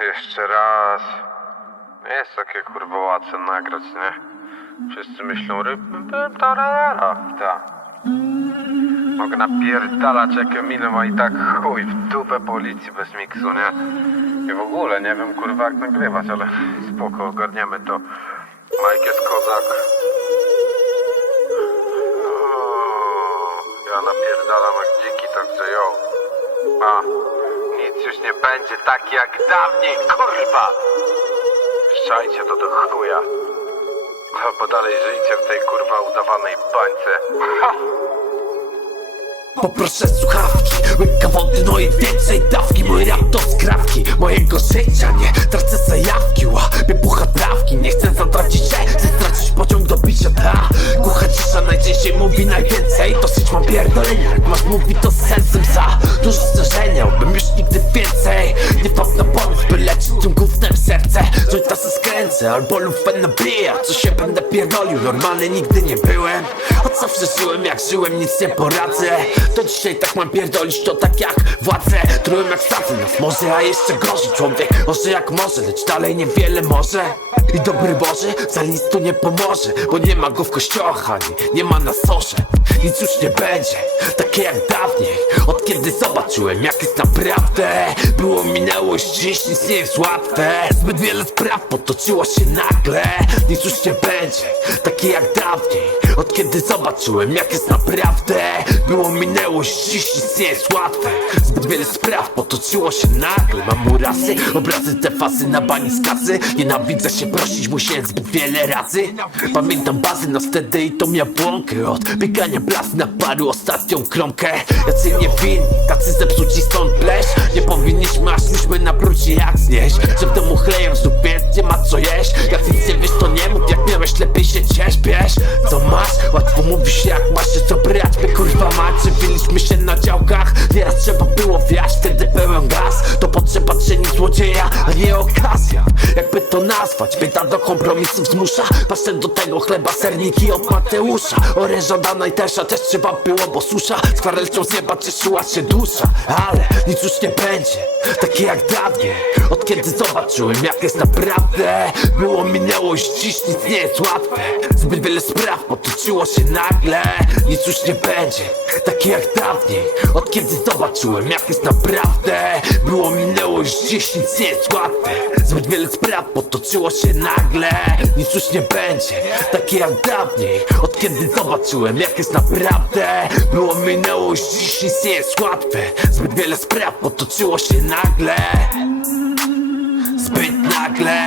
Jeszcze raz. Jest takie kurwa łatwe nagrać, nie? Wszyscy myślą ryb, tarara, ta. Mogę napierdalać jakie minę ma i tak chuj w dupę policji bez miksu, nie? I w ogóle nie wiem kurwa jak nagrywać, ale spoko, ogarniemy to. Mike jest kozak. Ja napierdalam jak dziki, także jo. A, nic już nie będzie tak jak dawniej, kurwa! Szczajcie to do chuja. Albo dalej żyjcie w tej kurwa udawanej bańce. Poproszę słuchawki, łyka wody, no i więcej dawki Mój rap to skrawki mojego życia Nie tracę zajawki, łapię pucha Nie chcę zatracić się, chcę stracić pociąg do bicia ta Kucha cisza najczęściej mówi najwięcej Dosyć mam pierdolenia, jak masz mówi to z sensem za Dużo zdarzenia, bym już nigdy więcej Nie wpadł na pomysł, by leczyć tym gównem serce. Coś tasy skręcę, albo lufę nabija. Co się będę pierdolił, normalny nigdy nie byłem. Od zawsze żyłem jak żyłem, nic nie poradzę. To dzisiaj tak mam pierdolić, to tak jak władze Trułem jak stawy nas może, a jeszcze gorzej Człowiek. Może jak może, lecz dalej niewiele może. I dobry Boże, za nic tu nie pomoże Bo nie ma go w kościołach ani nie ma na sorze. Nic już nie będzie, takie jak dawniej. Od kiedy zobaczyłem jak jest naprawdę Było minęło dziś, nic nie jest łatwe. Zbyt wiele spraw potoczyło się nagle Nic już nie będzie, takie jak dawniej Od kiedy zobaczyłem jak jest naprawdę Było minęło dziś, nic nie jest łatwe. Zbyt wiele spraw potoczyło się nagle. Mam urasy, obrazy te fasy na bani z Nienawidzę się prosić, musiałem zbyt wiele razy. Pamiętam bazy na wtedy i to miał błąkę. Od biegania blask na paru ostatnią kromkę. Jacy niewinni, tacy zepsuci stąd plesz Nie powinniśmy, aż myśmy na brucie jak znieść. Że w domu znów więc nie ma co jeść. Jak nic nie mówisz jak masz się co brać? My kurwa mać, żywiliśmy się na działkach. Nieraz trzeba było wiać, wtedy pełen gaz. To potrzeba czynić złodzieja, a nie okazja. Jakby to nazwać, bieda do kompromisów zmusza Patrzę do tego chleba, serniki od Mateusza. Oręża dana i tesza też trzeba było, bo susza Z kwarelcią z nieba cieszyła się dusza. Ale nic już nie będzie, takie jak dawniej. Od kiedy zobaczyłem jak jest naprawdę Było minęło już dziś, nic nie jest łatwe. Zbyt wiele spraw Obróciło się nagle, nic już nie będzie Takie jak dawniej, od kiedy zobaczyłem jak jest naprawdę. Było minęło już dziś, nic nie jest łatwe. Zbyt wiele spraw potoczyło się nagle. Nic już nie będzie, takie jak dawniej. Od kiedy zobaczyłem jak jest naprawdę. Było minęło już dziś, nic nie jest łatwe. Zbyt wiele spraw potoczyło się nagle. Zbyt nagle.